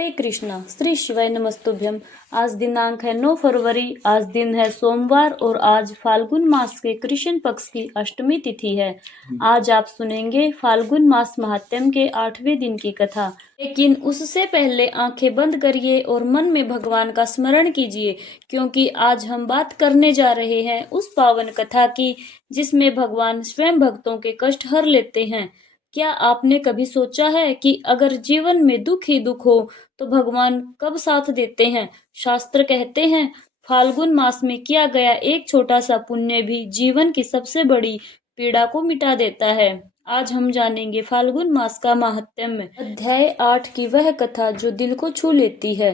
हरे कृष्णा। श्री शिवाय नमस्तुभ्यम। आज दिनांक है 9 फरवरी। आज दिन है सोमवार और आज फाल्गुन मास के कृष्ण पक्ष की अष्टमी तिथि है। आज आप सुनेंगे फाल्गुन मास महात्म्य के 8वें दिन की कथा। लेकिन उससे पहले आंखें बंद करिए और मन में भगवान का स्मरण कीजिए, क्योंकि आज हम बात करने जा रहे हैं उस पावन कथा की जिसमें भगवान स्वयं भक्तों के कष्ट हर लेते हैं। क्या आपने कभी सोचा है कि अगर जीवन में दुख ही दुख हो तो भगवान कब साथ देते हैं? शास्त्र कहते हैं फाल्गुन मास में किया गया एक छोटा सा पुण्य भी जीवन की सबसे बड़ी पीड़ा को मिटा देता है। आज हम जानेंगे फाल्गुन मास का महात्म्य, अध्याय 8 की वह कथा जो दिल को छू लेती है।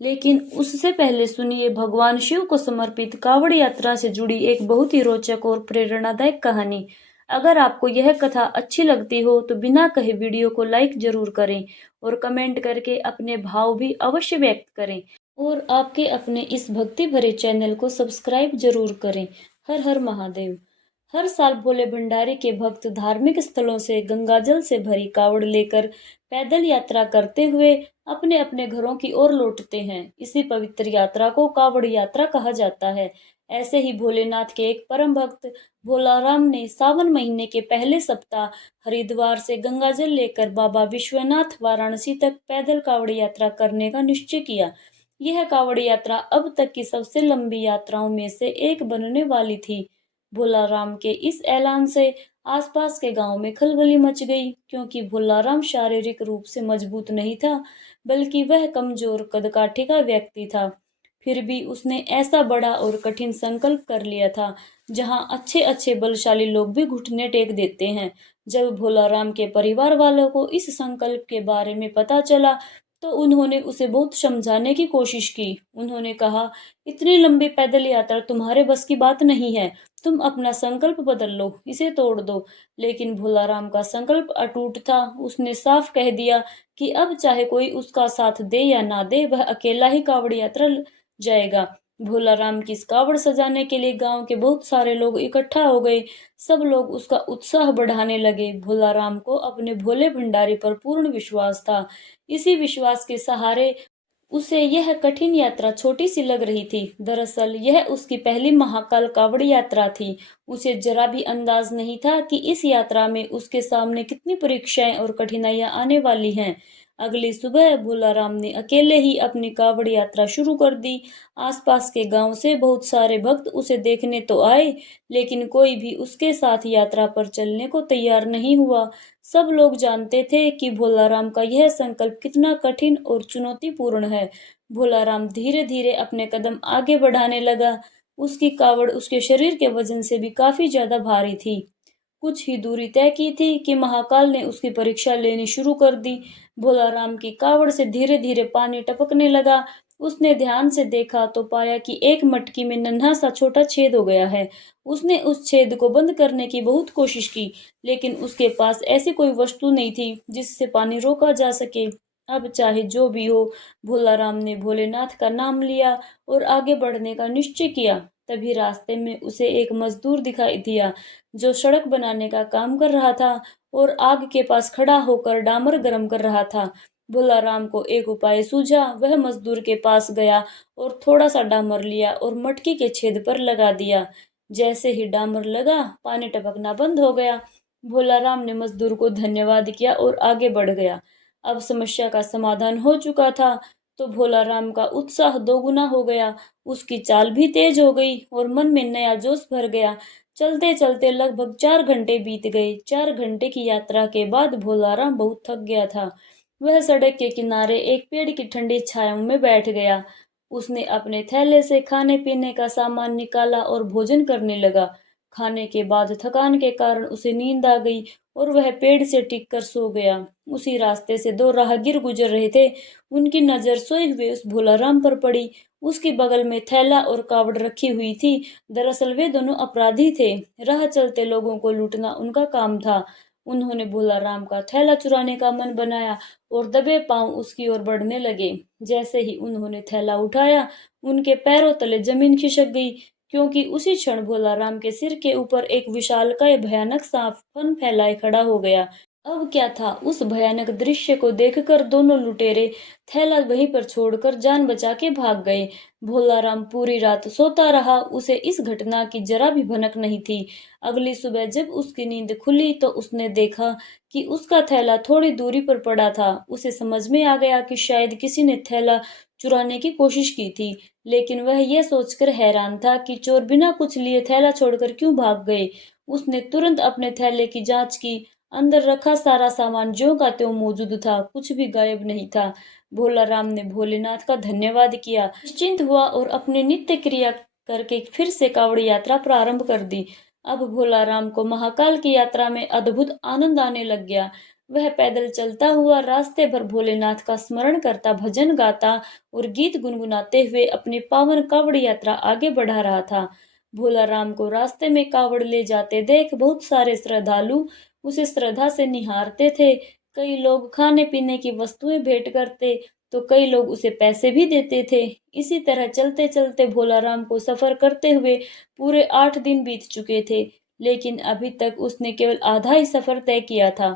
लेकिन उससे पहले सुनिए भगवान शिव को समर्पित कावड़ यात्रा से जुड़ी एक बहुत ही रोचक और प्रेरणादायक कहानी। अगर आपको यह कथा अच्छी लगती हो तो बिना कहे वीडियो को लाइक जरूर करें और कमेंट करके अपने भाव भी अवश्य व्यक्त करें और आपके अपने इस भक्ति भरे चैनल को सब्सक्राइब जरूर करें। हर हर महादेव। हर साल भोले भंडारी के भक्त धार्मिक स्थलों से गंगाजल से भरी कावड़ लेकर पैदल यात्रा करते हुए अपने अपने घरों की ओर लौटते हैं। इसी पवित्र यात्रा को कावड़ यात्रा कहा जाता है। ऐसे ही भोलेनाथ के एक परम भक्त भोलाराम ने सावन महीने के पहले सप्ताह हरिद्वार से गंगाजल लेकर बाबा विश्वनाथ वाराणसी तक पैदल कावड़ यात्रा करने का निश्चय किया। यह कावड़ यात्रा अब तक की सबसे लंबी यात्राओं में से एक बनने वाली थी। भोलाराम के इस ऐलान से आसपास के गांव में खलबली मच गई, क्योंकि भोलाराम शारीरिक रूप से मजबूत नहीं था, बल्कि वह कमजोर कदकाठी का व्यक्ति था। फिर भी उसने ऐसा बड़ा और कठिन संकल्प कर लिया था जहां अच्छे अच्छे बलशाली लोग भी घुटने टेक देते हैं। जब भोलाराम के परिवार वालों को इस संकल्प के बारे में पता चला तो उन्होंने उसे बहुत समझाने की कोशिश की। उन्होंने कहा, इतनी लंबी पैदल यात्रा तुम्हारे बस की बात नहीं है, तुम अपना संकल्प बदल लो, इसे तोड़ दो। लेकिन भोलाराम का संकल्प अटूट था। उसने साफ कह दिया कि अब चाहे कोई उसका साथ दे या ना दे, वह अकेला ही कावड़ यात्रा जाएगा। भोलाराम की इस कावड़ सजाने के लिए गांव के बहुत सारे लोग इकट्ठा हो गए। सब लोग उसका उत्साह बढ़ाने लगे। भोलाराम को अपने भोले भंडारी पर पूर्ण विश्वास था। इसी विश्वास के सहारे उसे यह कठिन यात्रा छोटी सी लग रही थी। दरअसल यह उसकी पहली महाकाल कावड़ यात्रा थी। उसे जरा भी अंदाज नहीं था कि इस यात्रा में उसके सामने कितनी परीक्षाएं और कठिनाइयां आने वाली हैं। अगली सुबह भोलाराम ने अकेले ही अपनी कावड़ यात्रा शुरू कर दी। आसपास के गांव से बहुत सारे भक्त उसे देखने तो आए, लेकिन कोई भी उसके साथ यात्रा पर चलने को तैयार नहीं हुआ। सब लोग जानते थे कि भोलाराम का यह संकल्प कितना कठिन और चुनौतीपूर्ण है। भोलाराम धीरे धीरे अपने कदम आगे बढ़ाने लगा। उसकी कावड़ उसके शरीर के वजन से भी काफी ज्यादा भारी थी। कुछ ही दूरी तय की थी कि महाकाल ने उसकी परीक्षा लेनी शुरू कर दी। भोलाराम की कावड़ से धीरे धीरे पानी टपकने लगा। उसने ध्यान से देखा तो पाया कि एक मटकी में नन्हा सा छोटा छेद हो गया है। उसने उस छेद को बंद करने की बहुत कोशिश की, लेकिन उसके पास ऐसी कोई वस्तु नहीं थी जिससे पानी रोका जा सके। अब चाहे जो भी हो, भोलाराम ने भोलेनाथ का नाम लिया और आगे बढ़ने का निश्चय किया। तभी रास्ते में उसे एक मजदूर दिखाई दिया जो सड़क बनाने का काम कर रहा था और आग के पास खड़ा होकर डामर गर्म कर रहा था। भोलाराम को एक उपाय सूझा। वह मजदूर के पास गया और थोड़ा सा डामर लिया और मटकी के छेद पर लगा दिया। जैसे ही डामर लगा, पानी टपकना बंद हो गया। भोलाराम ने मजदूर को धन्यवाद किया और आगे बढ़ गया। अब समस्या का समाधान हो चुका था तो भोलाराम का उत्साह दोगुना हो गया। उसकी चाल भी तेज हो गई और मन में नया जोश भर गया। चलते चलते लगभग 4 घंटे बीत गए। 4 घंटे की यात्रा के बाद भोलाराम बहुत थक गया था। वह सड़क के किनारे एक पेड़ की ठंडी छाया में बैठ गया। उसने अपने थैले से खाने पीने का सामान निकाला और भोजन करने लगा। खाने के बाद थकान के कारण उसे नींद आ गई और वह पेड़ से टिक कर सो गया। उसी रास्ते से दो राहगीर गुजर रहे थे। उनकी नजर सोए हुए उस भोलाराम पर पड़ी। उसके बगल में थैला और कावड़ रखी हुई थी। दरअसल वे दोनों अपराधी थे। राह चलते लोगों को लूटना उनका काम था। उन्होंने भोलाराम का थैला चुराने का मन बनाया और दबे पांव उसकी ओर बढ़ने लगे। जैसे ही उन्होंने थैला उठाया, उनके पैरों तले जमीन खिसक गई, क्योंकि उसी क्षण भोलाराम के सिर के ऊपर एक विशालकाय भयानक सांप फन फैलाए खड़ा हो गया। अब क्या था, उस भयानक दृश्य को देखकर दोनों लुटेरे थैला वहीं पर छोड़कर जान बचा के भाग गए। भोलाराम पूरी रात सोता रहा, उसे इस घटना की जरा भी भनक नहीं थी। अगली सुबह जब उसकी नींद खुली तो उसने देखा कि उसका थैला थोड़ी दूरी पर पड़ा था। उसे समझ में आ गया कि शायद किसी ने थैला चुराने की कोशिश की थी, लेकिन वह यह सोचकर हैरान था कि चोर बिना कुछ लिए थैला छोड़कर क्यों भाग गए। उसने तुरंत अपने थैले की जांच की। अंदर रखा सारा सामान ज्यों का त्यों मौजूद था, कुछ भी गायब नहीं था। भोलाराम ने भोलेनाथ का धन्यवाद किया, निश्चिंत हुआ और अपनी नित्य क्रिया करके फिर से कावड़ यात्रा प्रारंभ कर दी। अब भोलाराम को महाकाल की यात्रा में अद्भुत आनंद आने लग गया। वह पैदल चलता हुआ रास्ते भर भोलेनाथ का स्मरण करता, भजन गाता और गीत गुनगुनाते हुए अपनी पावन कावड़ यात्रा आगे बढ़ा रहा था। भोलाराम को रास्ते में कावड़ ले जाते देख बहुत सारे श्रद्धालु उसे श्रद्धा से निहारते थे। कई लोग खाने पीने की वस्तुएं भेंट करते, तो कई लोग उसे पैसे भी देते थे। इसी तरह चलते चलते भोलाराम को सफर करते हुए पूरे 8 दिन बीत चुके थे, लेकिन अभी तक उसने केवल आधा ही सफर तय किया था।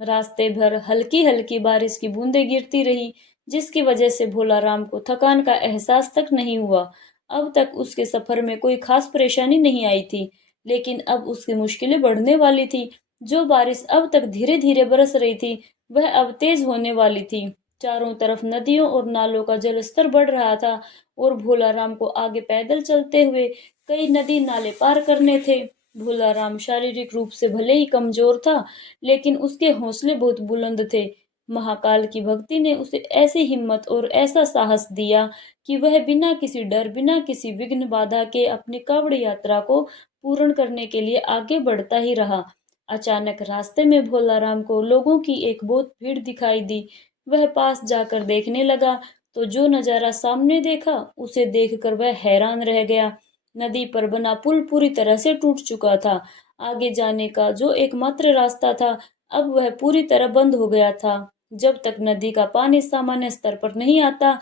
रास्ते भर हल्की हल्की बारिश की बूंदें गिरती रही, जिसकी वजह से भोलाराम को थकान का एहसास तक नहीं हुआ। अब तक उसके सफर में कोई खास परेशानी नहीं आई थी, लेकिन अब उसकी मुश्किलें बढ़ने वाली थी। जो बारिश अब तक धीरे धीरे बरस रही थी, वह अब तेज होने वाली थी। चारों तरफ नदियों और नालों का जलस्तर बढ़ रहा था और भोलाराम को आगे पैदल चलते हुए कई नदी नाले पार करने थे। भोलाराम शारीरिक रूप से भले ही कमजोर था, लेकिन उसके हौसले बहुत बुलंद थे। महाकाल की भक्ति ने उसे ऐसी हिम्मत और ऐसा साहस दिया कि वह बिना किसी डर, बिना किसी विघ्न बाधा के अपनी कावड़ यात्रा को पूर्ण करने के लिए आगे बढ़ता ही रहा। अचानक रास्ते में भोलाराम को लोगों की एक बहुत भीड़ दिखाई दी। वह पास जाकर देखने लगा तो जो नजारा सामने देखा, उसे देखकर वह हैरान रह गया। नदी पर बना पुल पूरी तरह से टूट चुका था। आगे जाने का जो एकमात्र रास्ता था, अब वह पूरी तरह बंद हो गया था। जब तक नदी का पानी सामान्य स्तर पर नहीं आता,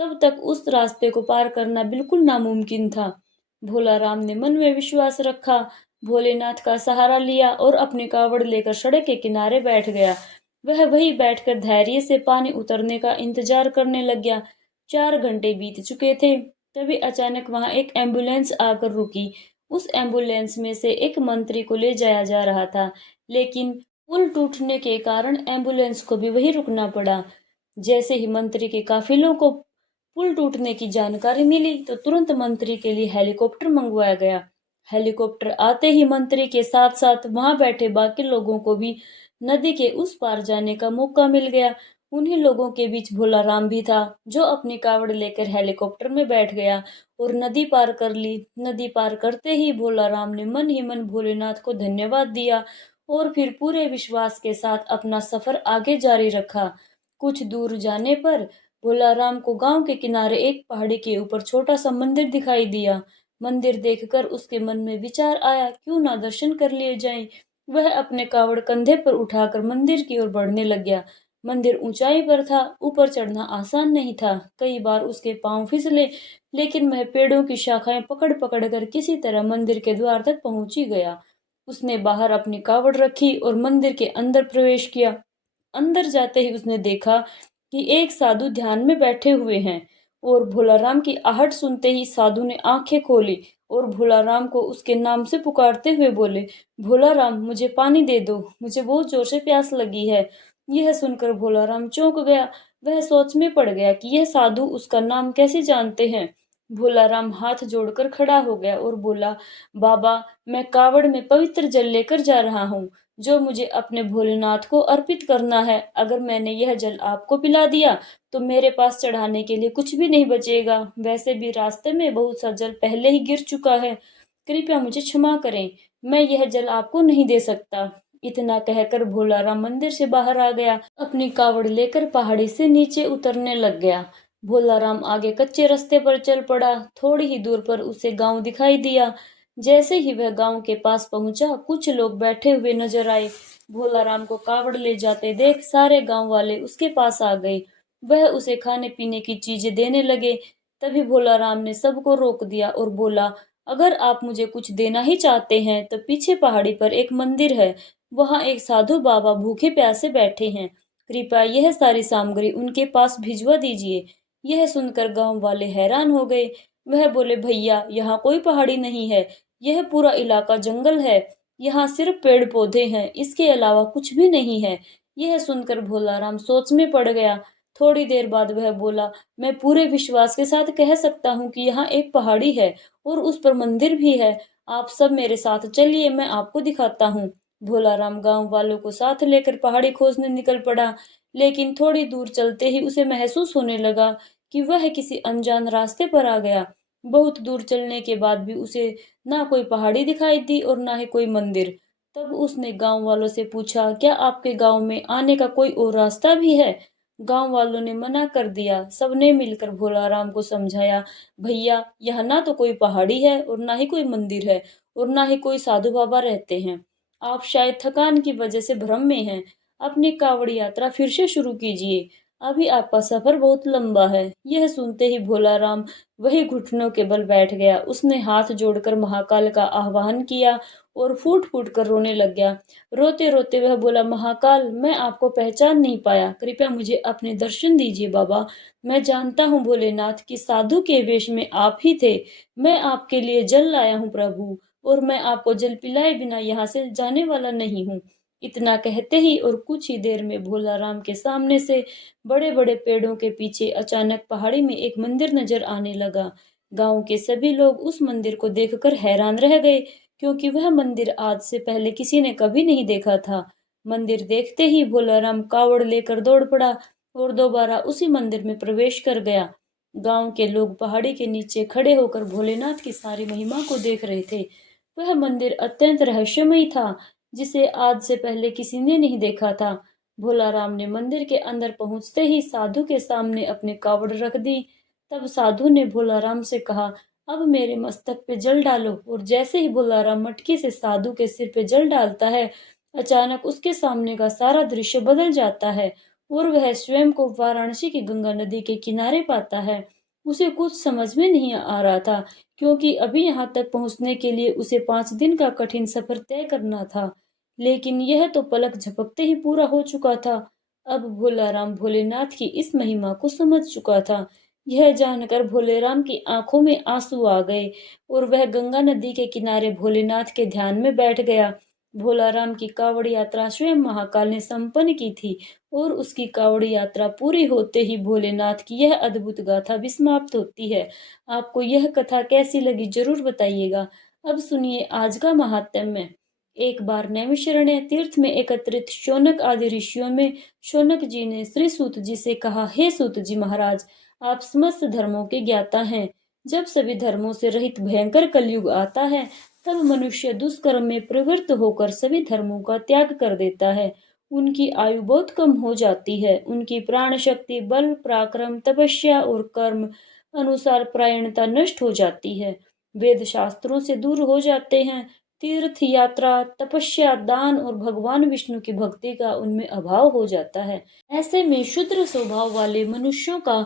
तब तक उस रास्ते को पार करना बिल्कुल नामुमकिन था। भोलाराम ने मन में विश्वास रखा, भोलेनाथ का सहारा लिया और अपनी कावड़ लेकर सड़क के किनारे बैठ गया। वह वहीं बैठकर धैर्य से पानी उतरने का इंतजार करने लग गया। 4 घंटे बीत चुके थे। तभी अचानक वहां एक एम्बुलेंस आकर रुकी। उस एम्बुलेंस में से एक मंत्री को ले जाया जा रहा था, लेकिन पुल टूटने के कारण एम्बुलेंस को भी वहीं रुकना पड़ा। जैसे ही मंत्री के काफिलों को पुल टूटने की जानकारी मिली, तो तुरंत मंत्री के लिए हेलीकॉप्टर मंगवाया गया। हेलीकॉप्टर आते ही मंत्री के साथ साथ वहां बैठे बाकी लोगों को भी नदी के उस पार जाने का मौका मिल गया। उन्हीं लोगों के बीच भोलाराम भी था, जो अपनी कावड़ लेकर हेलीकॉप्टर में बैठ गया और नदी पार कर ली। नदी पार करते ही भोलाराम ने मन ही मन भोलेनाथ को धन्यवाद दिया और फिर पूरे विश्वास के साथ अपना सफर आगे जारी रखा। कुछ दूर जाने पर भोलाराम को गांव के किनारे एक पहाड़ी के ऊपर छोटा सा मंदिर दिखाई दिया। मंदिर देखकर उसके मन में विचार आया, क्यों ना दर्शन कर लिए जाएं। वह अपने कावड़ कंधे पर उठाकर मंदिर की ओर बढ़ने लग गया। मंदिर ऊंचाई पर था, ऊपर चढ़ना आसान नहीं था। कई बार उसके पांव फिसले, लेकिन वह पेड़ों की शाखाएं पकड़ पकड़ कर किसी तरह मंदिर के द्वार तक पहुंच ही गया। उसने बाहर अपनी कावड़ रखी और मंदिर के अंदर प्रवेश किया। अंदर जाते ही उसने देखा कि एक साधु ध्यान में बैठे हुए हैं और भोलाराम की आहट सुनते ही साधु ने आंखें खोली और भोलाराम को उसके नाम से पुकारते हुए बोले, भोलाराम, मुझे पानी दे दो, मुझे बहुत जोर से प्यास लगी है। यह सुनकर भोलाराम चौंक गया। वह सोच में पड़ गया कि यह साधु उसका नाम कैसे जानते हैं। भोलाराम हाथ जोड़कर खड़ा हो गया और बोला, बाबा, मैं कावड़ में पवित्र जल लेकर जा रहा हूँ, जो मुझे अपने भोलेनाथ को अर्पित करना है। अगर मैंने यह जल आपको पिला दिया, तो मेरे पास चढ़ाने के लिए कुछ भी नहीं बचेगा। वैसे भी रास्ते में बहुत सा जल पहले ही गिर चुका है। कृपया मुझे क्षमा करें, मैं यह जल आपको नहीं दे सकता। इतना कहकर भोलाराम मंदिर से बाहर आ गया। अपनी कावड़ लेकर पहाड़ी से नीचे उतरने लग गया। भोलाराम आगे कच्चे रास्ते पर चल पड़ा। थोड़ी ही दूर पर उसे गांव दिखाई दिया। जैसे ही वह गांव के पास पहुंचा, कुछ लोग बैठे हुए नजर आए। भोलाराम को कावड़ ले जाते देख सारे गांव वाले उसके पास आ गए। वह उसे खाने पीने की चीजें देने लगे। तभी भोलाराम ने सबको रोक दिया और बोला, अगर आप मुझे कुछ देना ही चाहते हैं तो पीछे पहाड़ी पर एक मंदिर है, वहाँ एक साधु बाबा भूखे प्यासे बैठे हैं। कृपया यह सारी सामग्री उनके पास भिजवा दीजिए। यह सुनकर गांव वाले हैरान हो गए। वह बोले, भैया, यहाँ कोई पहाड़ी नहीं है। यह पूरा इलाका जंगल है। यहाँ सिर्फ पेड़ पौधे हैं, इसके अलावा कुछ भी नहीं है। यह सुनकर भोलाराम सोच में पड़ गया। थोड़ी देर बाद वह बोला, मैं पूरे विश्वास के साथ कह सकता हूँ कि यहाँ एक पहाड़ी है और उस पर मंदिर भी है। आप सब मेरे साथ चलिए, मैं आपको दिखाता हूँ। भोलाराम गांव वालों को साथ लेकर पहाड़ी खोजने निकल पड़ा। लेकिन थोड़ी दूर चलते ही उसे महसूस होने लगा कि वह किसी अनजान रास्ते पर आ गया। बहुत दूर चलने के बाद भी उसे ना कोई पहाड़ी दिखाई दी और ना ही कोई मंदिर। तब उसने गांव वालों से पूछा, क्या आपके गांव में आने का कोई और रास्ता भी है? गांव वालों ने मना कर दिया। सबने मिलकर भोलाराम को समझाया, भैया, यहाँ ना तो कोई पहाड़ी है और ना ही कोई मंदिर है और ना ही कोई साधु बाबा रहते हैं। आप शायद थकान की वजह से भ्रम में हैं। अपनी कावड़ यात्रा फिर से शुरू कीजिए। अभी आपका सफर बहुत लंबा है। यह सुनते ही भोलाराम वही घुटनों के बल बैठ गया। उसने हाथ जोड़कर महाकाल का आह्वान किया और फूट फूट कर रोने लग गया। रोते रोते वह बोला, महाकाल, मैं आपको पहचान नहीं पाया। कृपया मुझे अपने दर्शन दीजिए बाबा। मैं जानता हूँ भोलेनाथ कि साधु के वेश में आप ही थे। मैं आपके लिए जल लाया हूँ प्रभु, और मैं आपको जल पिलाए बिना यहाँ से जाने वाला नहीं हूँ। इतना कहते ही और कुछ ही देर में भोलाराम के सामने से बड़े बड़े पेड़ों के पीछे अचानक पहाड़ी में एक मंदिर नजर आने लगा। गांव के सभी लोग उस मंदिर को देखकर हैरान रह गए, क्योंकि वह मंदिर आज से पहले किसी ने कभी नहीं देखा था। मंदिर देखते ही भोलाराम कावड़ लेकर दौड़ पड़ा और दोबारा उसी मंदिर में प्रवेश कर गया। गांव के लोग पहाड़ी के नीचे खड़े होकर भोलेनाथ की सारी महिमा को देख रहे थे। वह मंदिर अत्यंत रहस्यमय था, जिसे आज से पहले किसी ने नहीं देखा था। भोलाराम ने मंदिर के अंदर पहुंचते ही साधु के सामने अपनी कावड़ रख दी। तब साधु ने भोलाराम से कहा, अब मेरे मस्तक पे जल डालो। और जैसे ही भोलाराम मटकी से साधु के सिर पे जल डालता है, अचानक उसके सामने का सारा दृश्य बदल जाता है और वह स्वयं को वाराणसी की गंगा नदी के किनारे पाता है। उसे कुछ समझ में नहीं आ रहा था, क्योंकि अभी यहाँ तक पहुँचने के लिए उसे 5 दिन का कठिन सफर तय करना था। लेकिन यह तो पलक झपकते ही पूरा हो चुका था। अब भोलाराम भोलेनाथ की इस महिमा को समझ चुका था। यह जानकर भोलेराम की आंखों में आंसू आ गए और वह गंगा नदी के किनारे भोलेनाथ के ध्यान में बैठ गया। भोलाराम की कावड़ यात्रा स्वयं महाकाल ने संपन्न की थी और उसकी कावड़ यात्रा पूरी होते ही भोलेनाथ की यह अद्भुत गाथा भी समाप्त होती है। आपको यह कथा कैसी लगी जरूर बताइएगा। अब सुनिए आज का महात्म्य। एक बार नैमिषारण्य तीर्थ में एकत्रित शौनक आदि ऋषियों में शौनक जी ने श्री सूत जी से कहा, हे सूत जी महाराज, आप समस्त धर्मों के ज्ञाता हैं। जब सभी धर्मों से रहित भयंकर कलयुग आता है, तब मनुष्य दुष्कर्म में प्रवृत्त होकर सभी धर्मों का त्याग कर देता है। उनकी आयु बहुत कम हो जाती है। उनकी प्राण शक्ति, बल, पराक्रम, तपस्या और कर्म अनुसार प्रायणता नष्ट हो जाती है। वेद शास्त्रों से दूर हो जाते हैं। तीर्थ यात्रा, तपस्या, दान और भगवान विष्णु की भक्ति का उनमें अभाव हो जाता है। ऐसे में शुद्र स्वभाव वाले मनुष्यों का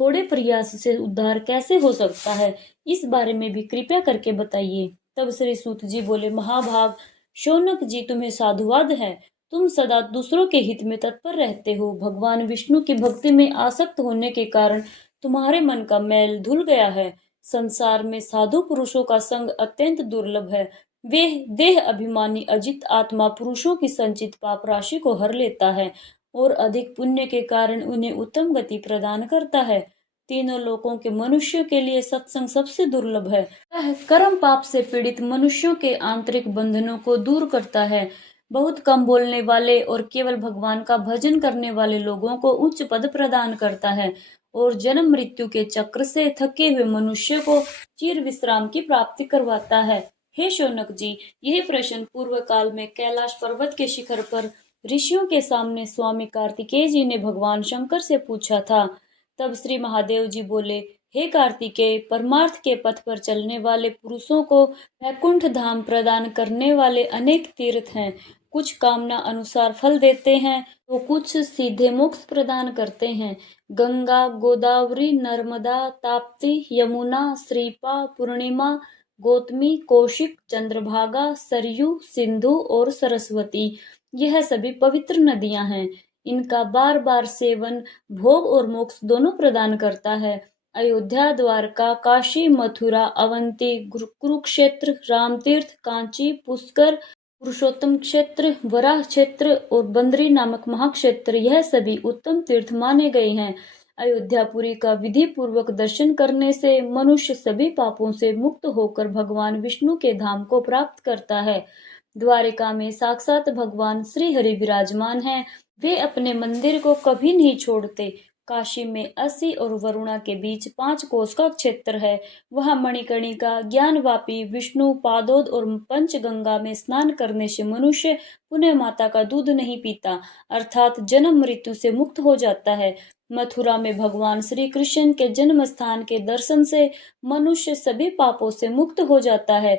थोड़े प्रयास से उद्धार कैसे हो सकता है? इस बारे में भी कृपया करके बताइए। तब श्री सूत जी बोले, महाभाग शौनक जी, तुम्हें साधुवाद है। तुम सदा दूसरों के हित में तत्पर रहते हो। भगवान विष्णु की भक्ति में आसक्त होने के कारण तुम्हारे मन का मैल धुल गया है। संसार में साधु पुरुषों का संग अत्यंत दुर्लभ है। वे देह अभिमानी अजित आत्मा पुरुषों की संचित पाप राशि को हर लेता है और अधिक पुण्य के कारण उन्हें उत्तम गति प्रदान करता है। तीनों लोकों के मनुष्यों के लिए सत्संग सबसे दुर्लभ है। यह कर्म पाप से पीड़ित मनुष्यों के आंतरिक बंधनों को दूर करता है। बहुत कम बोलने वाले और केवल भगवान का भजन करने वाले लोगों को उच्च पद प्रदान करता है और जन्म मृत्यु के चक्र से थके हुए मनुष्य को चिर विश्राम की प्राप्ति करवाता है। हे शौनक जी, यह प्रश्न पूर्व काल में कैलाश पर्वत के शिखर पर ऋषियों के सामने स्वामी कार्तिकेय जी ने भगवान शंकर से पूछा था। तब श्री महादेव जी बोले, हे कार्तिकेय, परमार्थ के पथ पर चलने वाले पुरुषों को वैकुंठ धाम प्रदान करने वाले अनेक तीर्थ हैं। कुछ कामना अनुसार फल देते हैं तो कुछ सीधे मोक्ष प्रदान करते हैं। गंगा, गोदावरी, नर्मदा, ताप्ती, यमुना, श्रीपा, पूर्णिमा, गौतमी, कौशिक, चंद्रभागा, सरयू, सिंधु और सरस्वती, यह सभी पवित्र नदियां हैं। इनका बार बार सेवन भोग और मोक्ष दोनों प्रदान करता है। अयोध्या, द्वारका, काशी, मथुरा, अवंती, कुरुक्षेत्र, रामतीर्थ, कांची, पुष्कर, पुरुषोत्तम क्षेत्र, वराह क्षेत्र और बंदरी नामक महाक्षेत्र, यह सभी उत्तम तीर्थ माने गए हैं। अयोध्यापुरी का विधि पूर्वक दर्शन करने से मनुष्य सभी पापों से मुक्त होकर भगवान विष्णु के धाम को प्राप्त करता है। द्वारिका में साक्षात भगवान श्री हरि विराजमान हैं। वे अपने मंदिर को कभी नहीं छोड़ते। काशी में 80 और वरुणा के बीच 5 कोस का क्षेत्र है। वहाँ मणिकर्णिका, ज्ञानवापी, विष्णु पादोद और पंचगंगा में स्नान करने से मनुष्य पुण्य माता का दूध नहीं पीता, अर्थात जन्म मृत्यु से मुक्त हो जाता है। मथुरा में भगवान श्री कृष्ण के जन्म स्थान के दर्शन से मनुष्य सभी पापों से मुक्त हो जाता है।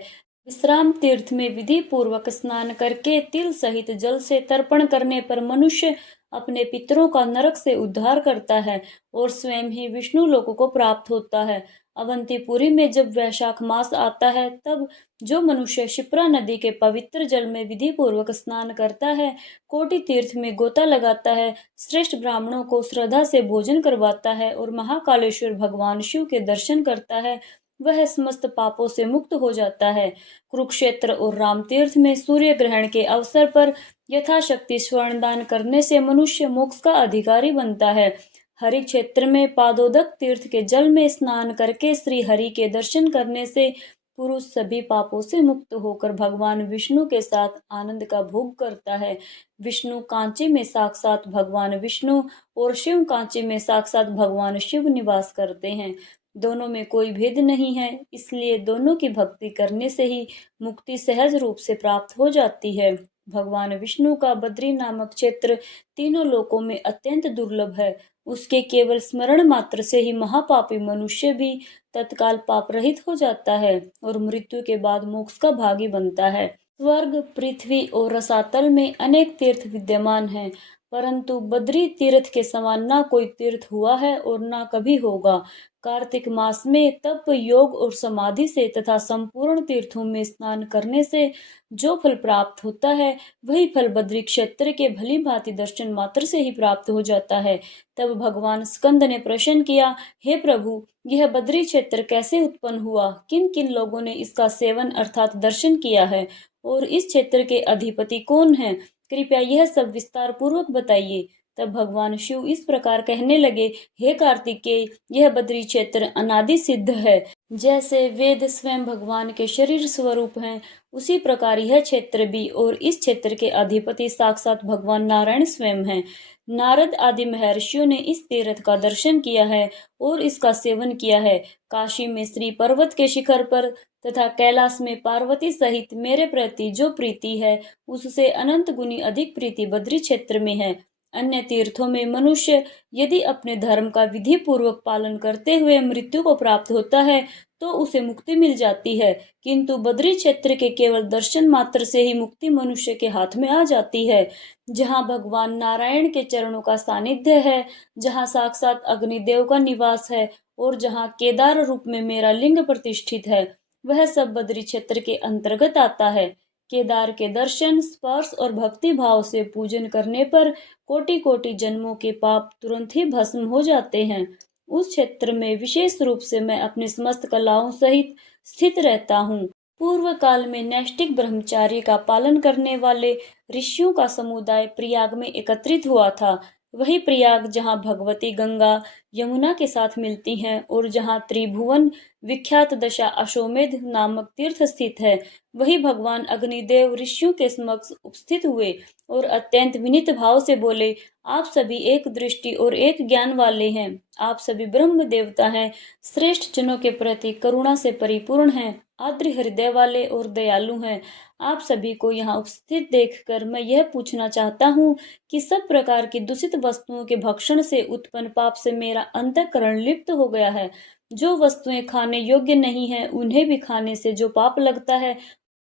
विश्राम तीर्थ में विधि पूर्वक स्नान करके तिल सहित जल से तर्पण करने पर मनुष्य अपने पितरों का नरक से उद्धार करता है और स्वयं ही विष्णु लोक को प्राप्त होता है। अवंतीपुरी में जब वैशाख मास आता है, तब जो मनुष्य क्षिप्रा नदी के पवित्र जल में विधि पूर्वक स्नान करता है, कोटि तीर्थ में गोता लगाता है, श्रेष्ठ ब्राह्मणों को श्रद्धा से भोजन करवाता है और महाकालेश्वर भगवान शिव के दर्शन करता है, वह समस्त पापों से मुक्त हो जाता है। कुरुक्षेत्र और रामतीर्थ में सूर्य ग्रहण के अवसर पर यथाशक्ति स्वर्ण दान करने से मनुष्य मोक्ष का अधिकारी बनता है। हरि क्षेत्र में पादोदक तीर्थ के जल में स्नान करके श्री हरि के दर्शन करने से पुरुष सभी पापों से मुक्त होकर भगवान विष्णु के साथ आनंद का भोग करता है। विष्णु कांची में साक्षात भगवान विष्णु और शिव कांची में साक्षात भगवान शिव निवास करते हैं। दोनों में कोई भेद नहीं है, इसलिए दोनों की भक्ति करने से ही मुक्ति सहज रूप से प्राप्त हो जाती है। भगवान विष्णु का बद्री नामक क्षेत्र तीनों लोकों में अत्यंत दुर्लभ है। उसके केवल स्मरण मात्र से ही महापापी मनुष्य भी तत्काल पाप रहित हो जाता है और मृत्यु के बाद मोक्ष का भागी बनता है। स्वर्ग, पृथ्वी और रसातल में अनेक तीर्थ विद्यमान हैं, परंतु बद्री तीर्थ के समान ना कोई तीर्थ हुआ है और ना कभी होगा। कार्तिक मास में तप, योग और समाधि से तथा संपूर्ण तीर्थों में स्नान करने से जो फल प्राप्त होता है, वही फल बद्री क्षेत्र के भली भांति दर्शन मात्र से ही प्राप्त हो जाता है। तब भगवान स्कंद ने प्रश्न किया, हे प्रभु, यह बद्री क्षेत्र कैसे उत्पन्न हुआ? किन किन लोगों ने इसका सेवन अर्थात दर्शन किया है और इस क्षेत्र के अधिपति कौन हैं? कृपया यह सब विस्तार पूर्वक बताइए। तब भगवान शिव इस प्रकार कहने लगे, हे कार्तिकेय, यह बद्री क्षेत्र अनादि सिद्ध है। जैसे वेद स्वयं भगवान के शरीर स्वरूप हैं, उसी प्रकार यह क्षेत्र भी, और इस क्षेत्र के अधिपति साक्षात भगवान नारायण स्वयं हैं। नारद आदि महर्षियों ने इस तीर्थ का दर्शन किया है और इसका सेवन किया है। काशी में श्री पर्वत के शिखर पर तथा कैलाश में पार्वती सहित मेरे प्रति जो प्रीति है, उससे अनंत गुनी अधिक प्रीति बद्री क्षेत्र में है। अन्य तीर्थों में मनुष्य यदि अपने धर्म का विधि पूर्वक पालन करते हुए मृत्यु को प्राप्त होता है, तो उसे मुक्ति मिल जाती है, किंतु बद्री क्षेत्र के केवल दर्शन मात्र से ही मुक्ति मनुष्य के हाथ में आ जाती है। जहाँ भगवान नारायण के चरणों का सानिध्य है, जहाँ साक्षात अग्निदेव का निवास है और जहाँ केदार रूप में मेरा लिंग प्रतिष्ठित है, वह सब बद्री क्षेत्र के अंतर्गत आता है। केदार के दर्शन, स्पर्श और भक्ति भाव से पूजन करने पर कोटि कोटि जन्मों के पाप तुरंत ही भस्म हो जाते हैं। उस क्षेत्र में विशेष रूप से मैं अपनी समस्त कलाओं सहित स्थित रहता हूँ। पूर्व काल में नैष्ठिक ब्रह्मचार्य का पालन करने वाले ऋषियों का समुदाय प्रयाग में एकत्रित हुआ था। वही प्रयाग जहाँ भगवती गंगा यमुना के साथ मिलती हैं और जहाँ त्रिभुवन विख्यात दशा अश्वमेध नामक तीर्थ स्थित है, वही भगवान अग्निदेव ऋषियों के समक्ष उपस्थित हुए और अत्यंत विनीत भाव से बोले, आप सभी एक दृष्टि और एक ज्ञान वाले हैं। आप सभी ब्रह्म देवता हैं, श्रेष्ठ जनों के प्रति करुणा से परिपूर्ण हैं, आर्द्र हृदय वाले और दयालु हैं। आप सभी को यहाँ उपस्थित देखकर मैं यह पूछना चाहता हूँ कि सब प्रकार की दूषित वस्तुओं के भक्षण से उत्पन्न पाप से मेरा अंतःकरण लिप्त हो गया है। जो वस्तुएं खाने योग्य नहीं है, उन्हें भी खाने से जो पाप लगता है,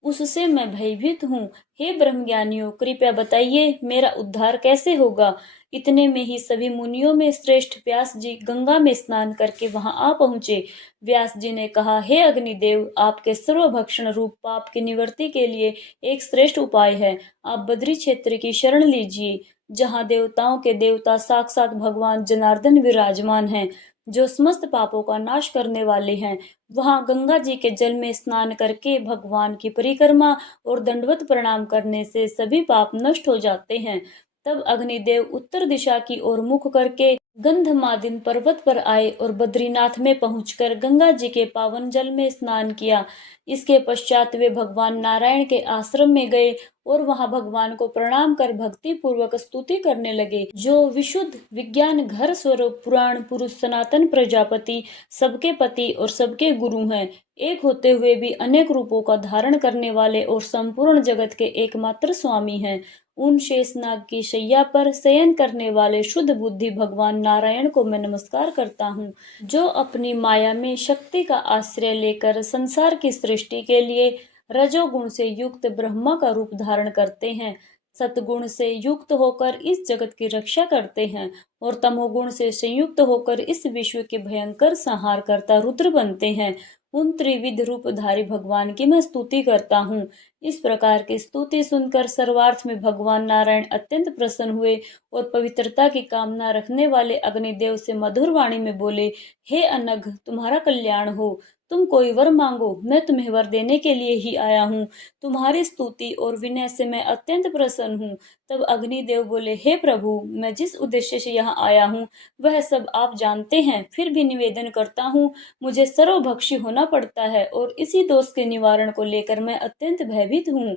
उससे मैं भयभीत हूँ। हे ब्रह्मज्ञानियों, कृपया बताइए मेरा उद्धार कैसे होगा। इतने में ही सभी मुनियों में श्रेष्ठ व्यास जी गंगा में स्नान करके वहां आ पहुंचे। व्यास जी ने कहा, हे अग्निदेव, आपके सर्वभक्षण रूप पाप की निवृत्ति के लिए एक श्रेष्ठ उपाय है। आप बद्री क्षेत्र की शरण लीजिए, जहाँ देवताओं के देवता साक्षात भगवान जनार्दन विराजमान हैं, जो समस्त पापों का नाश करने वाले हैं। वहां गंगा जी के जल में स्नान करके भगवान की परिक्रमा और दंडवत प्रणाम करने से सभी पाप नष्ट हो जाते हैं। तब अग्निदेव उत्तर दिशा की ओर मुख करके गंधमादिन पर्वत पर आए और बद्रीनाथ में पहुंचकर गंगा जी के पावन जल में स्नान किया। इसके पश्चात वे भगवान नारायण के आश्रम में गए और वहां भगवान को प्रणाम कर भक्ति पूर्वक स्तुति करने लगे। जो विशुद्ध विज्ञान घर स्वरूप पुराण पुरुष सनातन प्रजापति सबके पति और सबके गुरु हैं, एक होते हुए भी अनेक रूपों का धारण करने वाले और संपूर्ण जगत के एकमात्र स्वामी हैं, उन शेषनाग की शैया पर शयन करने वाले शुद्ध बुद्धि भगवान नारायण को मैं नमस्कार करता हूँ, जो अपनी माया में शक्ति का आश्रय लेकर संसार की सृष्टि के लिए रजोगुण से युक्त ब्रह्मा का रूप धारण करते हैं, सतगुण से युक्त होकर इस जगत की रक्षा करते हैं और तमोगुण से संयुक्त होकर इस विश्व के भयंकर संहार करता रुद्र बनते हैं। उन त्रिविध रूपधारी भगवान की मैं स्तुति करता हूँ। इस प्रकार की स्तुति सुनकर सर्वार्थ में भगवान नारायण अत्यंत प्रसन्न हुए और पवित्रता की कामना रखने वाले अग्निदेव से मधुर वाणी में बोले, हे अनघ, तुम्हारा कल्याण हो। तुम कोई वर मांगो, मैं तुम्हें वर देने के लिए ही आया हूँ। तुम्हारी स्तुति और विनय से मैं अत्यंत प्रसन्न हूँ। तब अग्निदेव बोले, हे प्रभु, मैं जिस उद्देश्य से यहाँ आया हूँ वह सब आप जानते हैं, फिर भी निवेदन करता हूँ। मुझे सर्वभक्षी होना पड़ता है और इसी दोष के निवारण को लेकर मैं अत्यंत भयभीत हूँ।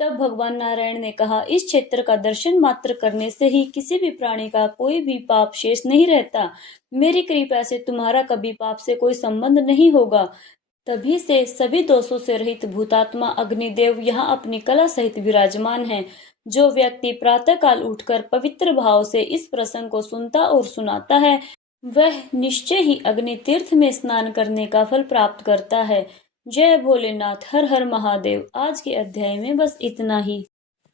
तब भगवान नारायण ने कहा, इस क्षेत्र का दर्शन मात्र करने से ही किसी भी प्राणी का कोई भी पाप शेष नहीं रहता। मेरी कृपा से तुम्हारा कभी पाप से कोई संबंध नहीं होगा। तभी से सभी दोषों से रहित भूतात्मा अग्निदेव यहाँ अपनी कला सहित विराजमान है। जो व्यक्ति प्रातः काल उठकर पवित्र भाव से इस प्रसंग को सुनता और सुनाता है, वह निश्चय ही अग्नि तीर्थ में स्नान करने का फल प्राप्त करता है। जय भोलेनाथ, हर हर महादेव। आज के अध्याय में बस इतना ही।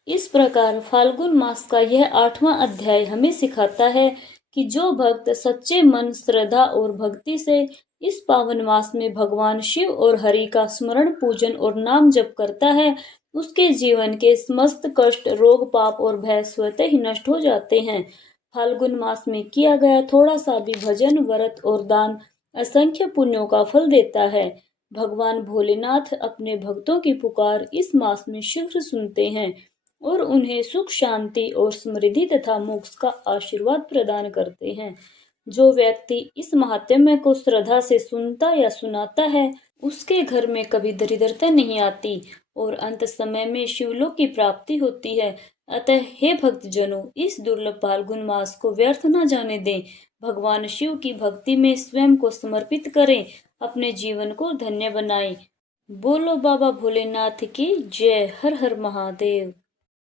इस प्रकार फाल्गुन मास का यह 8वां अध्याय हमें सिखाता है कि जो भक्त सच्चे मन, श्रद्धा और भक्ति से इस पावन मास में भगवान शिव और हरि का स्मरण, पूजन और नाम जप करता है, उसके जीवन के समस्त कष्ट, रोग, पाप और भय स्वतः ही नष्ट हो जाते हैं। फाल्गुन मास में किया गया थोड़ा सा भी भजन, व्रत और दान असंख्य पुण्यों का फल देता है। भगवान भोलेनाथ अपने भक्तों की पुकार इस मास में शीघ्र सुनते हैं और उन्हें सुख, शांति और समृद्धि तथा मोक्ष का आशीर्वाद प्रदान करते हैं। जो व्यक्ति इस महात्म्य को श्रद्धा से सुनता या सुनाता है, उसके घर में कभी दरिद्रता नहीं आती और अंत समय में शिवलोक की प्राप्ति होती है। अतः हे भक्तजनों, इस दुर्लभ फाल्गुन मास को व्यर्थ न जाने दें। भगवान शिव की भक्ति में स्वयं को समर्पित करें, अपने जीवन को धन्य बनाएं। बोलो बाबा भोलेनाथ की जय। हर हर महादेव।